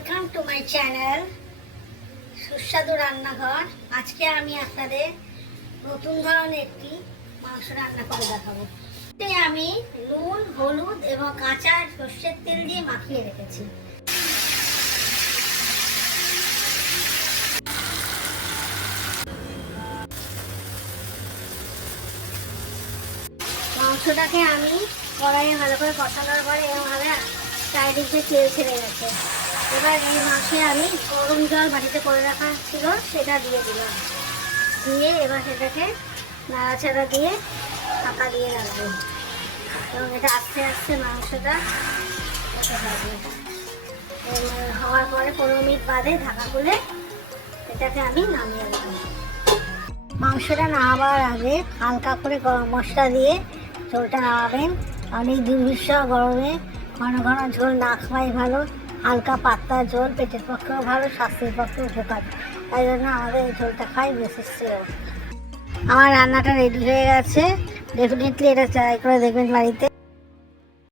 Welcome to my channel সুস্বাদু রান্নাঘর। আজকে আমি আপনাদের নতুন ধরনের একটি মাংস রান্না করে দেখাবো। এতে আমি নুন, হলুদ এবং কাঁচা সর্ষের তেল দিয়ে মাখিয়ে রেখেছি। মাংসটাকে আমি কড়াইয়ে ভালো করে কষানোর পরে এরকমভাবে চারিদিকে তেল ছেড়ে গেছে। এবার এই মাংসে আমি গরম জল বাটিতে করে রাখা ছিল সেটা দিয়ে দিলাম। দিয়ে এবার সেটাকে নাড়াচাড়া দিয়ে ঢাকা দিয়ে রাখবো এবং এটা আস্তে আস্তে মাংসটা হতে থাকবে। হওয়ার পরে 15 মিনিট বাদে ঢাকা খুলে এটাকে আমি নামিয়ে দেবো। মাংসটা নামাবার আগে হালকা করে গরম মশলা দিয়ে ঝোলটা নামাবেন। অনেক দুর্বিষহ গরমে ঘন ঘন ঝোল না খাওয়াই ভালো। হালকা পাতলা ঝোল পেটের পক্ষেও ভালো, স্বাস্থ্যের পক্ষেও উপকার। তাই জন্য আমাদের এই ঝোলটা খাই বেশি শ্রেয়। আমার রান্নাটা রেডি হয়ে গেছে। ডেফিনেটলি এটা ট্রাই করে দেখবেন বাড়িতে।